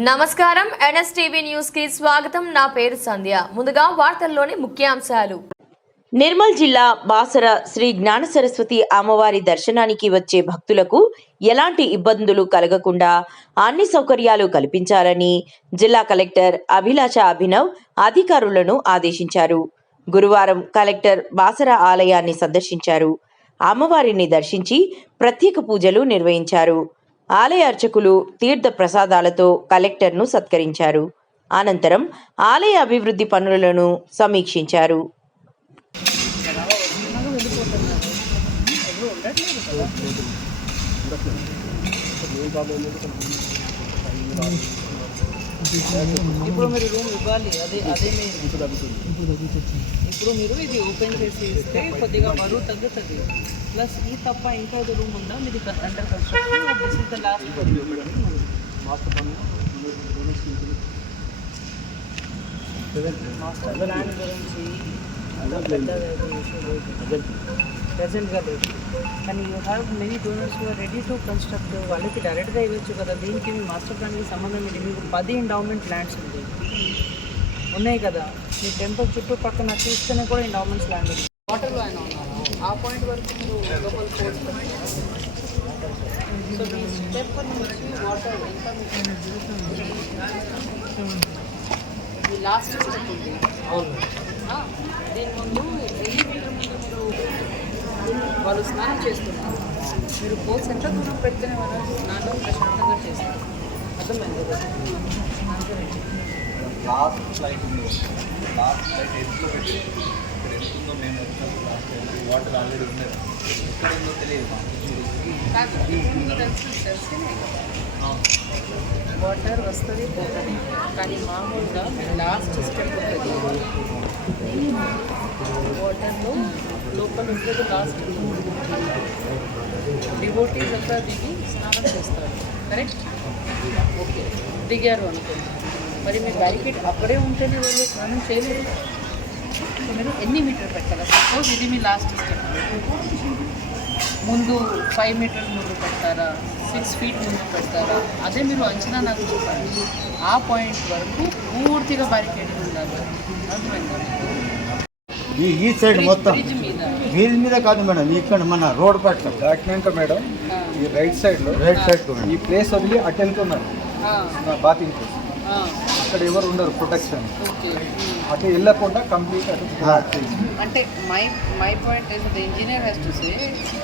నమస్కారం. ఎన్ఎస్టీవీ న్యూస్కి స్వాగతం. నా పేరు సంధ్య. ముందుగా వార్తల్లోని ముఖ్యాంశాలు. నిర్మల్ జిల్లా బాసర శ్రీ జ్ఞాన సరస్వతి అమ్మవారి దర్శనానికి వచ్చే భక్తులకు ఎలాంటి ఇబ్బందులు కలగకుండా అన్ని సౌకర్యాలు కల్పించాలని జిల్లా కలెక్టర్ అభిలాష అభినవ్ అధికారులను ఆదేశించారు. గురువారం కలెక్టర్ బాసర ఆలయాన్ని సందర్శించారు. అమ్మవారిని దర్శించి ప్రత్యేక పూజలు నిర్వహించారు. ఆలయ అర్చకులు తీర్థ ప్రసాదాలతో కలెక్టర్ను సత్కరించారు. అనంతరం ఆలయ అభివృద్ధి పనులను సమీక్షించారు. ఇప్పుడు మీరు రూమ్ ఇవ్వాలి అదే అదే ఇప్పుడు మీరు ఇది ఓపెన్ చేసి ఇస్తే కొద్దిగా బరువు తగ్గుతుంది ప్లస్ ఈ తప్ప ఇంకా ఇది రూమ్ ఉందా? మీది under construction this is the last master plan గురించి ప్రజెంట్గా లేదు. కానీ you have many donors you are ready to construct వాళ్ళకి డైరెక్ట్గా ఇవ్వచ్చు కదా దీనికి మీ మాస్టర్ ప్లాన్కి సంబంధం ఏంటి మీకు పది ఎండౌమెంట్ ల్యాండ్స్ ఉంది ఉన్నాయి కదా మీ టెంపుల్ చుట్టుపక్కల చూస్తేనే కూడా ఎండౌమెంట్స్ ల్యాండ్ ఉంది వాటర్లో ఆయన ఉన్నారు ఆ పాయింట్ వరకు మీరు లోపల సో మీ స్టెప్ నుంచి వాటర్ ఎంత ఇది లాస్ట్ స్టెప్ ఉంది అవును దీని ముందు వెయ్యి మీటర్ ముందు మీరు వాళ్ళు స్నానం చేస్తున్నారు. మీరు కోర్స్ ఎంత దూరం పెడితేనే వాళ్ళు స్నానం ప్రశాంతంగా చేస్తారు. అర్థమైంది. లాస్ట్ ఫ్లైట్ లాస్ట్ ఫ్లైట్ ఎంట్లో పెట్టి ఇక్కడ ఎంత ఉందో మేము లాస్ట్ వాటర్ ఆల్రెడీ ఉండేది. ఎక్కడ ఉందో తెలియదు వాటర్ వస్తుంది పోతుంది. కానీ మామూలుగా లాస్ట్ స్టెప్ ఉంటుంది వాటర్లో లోపల ఉంటుంది లాస్ట్ డివోటీస్ అంతా దిగి స్నానం చేస్తారు. కరెక్ట్ ఓకే దిగారు అనుకోండి మరి మీ బ్యారికేడ్ అప్పుడే ఉంటేనే వాళ్ళు స్నానం చేయలేరు. మీరు ఎన్ని మీటర్ పెట్టాలి? సపోజ్ ఇది మీ లాస్ట్ స్టెప్ ముందు ఫైవ్ మీటర్స్ ముందు పెడతారా సిక్స్ ఫీట్ ముందు పెడతారా అదే మీరు అంచనా నాకు చెప్పండి ఆ పాయింట్ వరకు పూర్తిగా బ్యారికేడ్ ఉండాలి. అర్థమైందా? ఈ ఈ సైడ్ మొత్తం. బ్రిడ్జ్ మీద. వీధి మీద కాదు మేడం ఇక్కడ మన రోడ్ పట్ల దాటినాక మేడం ఈ రైట్ సైడ్లో రైట్ సైడ్ ఈ ప్లేస్ వదిలి అటు వెళ్తున్నారు. బాతింగ్ ప్లేస్ అక్కడ ఎవరు ఉండరు ప్రొటెక్షన్ ఓకే. అటు వెళ్ళకుండా కంప్లీట్ అటు చేసి. అంటే my my point is the engineer has to say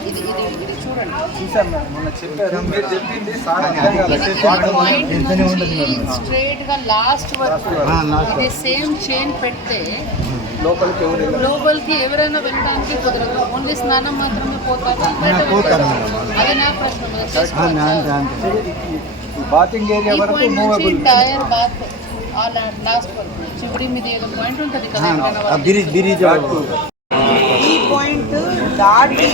ఇది ఇది ఇది చూడండి. చూసాం మేడం మొన్న చెప్పారు. మీరు చెప్పింది సార్. స్ట్రైట్గా లాస్ట్ వరకు సేమ్ చైన్ పెడితే లోపలికి ఎవరు వెళ్ళరు లోపలికి ఎవరైనా వెళ్ళడానికి కుదరదు. ఓన్లీ స్నానం మాత్రమే పోతారు. బయట పోతారు వెళ్ళకూడదు. మేడం. అది నా ప్రశ్న. మరి అంతే చేసుకోవచ్చా? అంతే అంతే బాతింగ్ ఏరియా ఈ వరకు పాయింట్ నుంచి మూవబుల్ టైర్ బాత్ ఆ లాస్ట్ వరకు. చివరి మీద ఏదో పాయింట్ ఉంటుంది కదా ఎక్కడైనా ఆ వరకు. బిరిజ్ బిరిజ్ ఈ పాయింట్ దాటి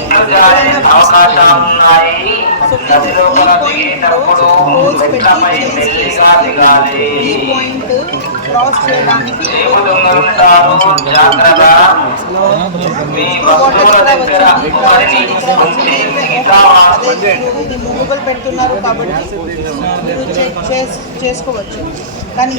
ఈ పాయింట్ క్రాస్ చేయడానికి ఇది మూవబుల్ పెడుతున్నారు కాబట్టి చేసుకోవచ్చు కానీ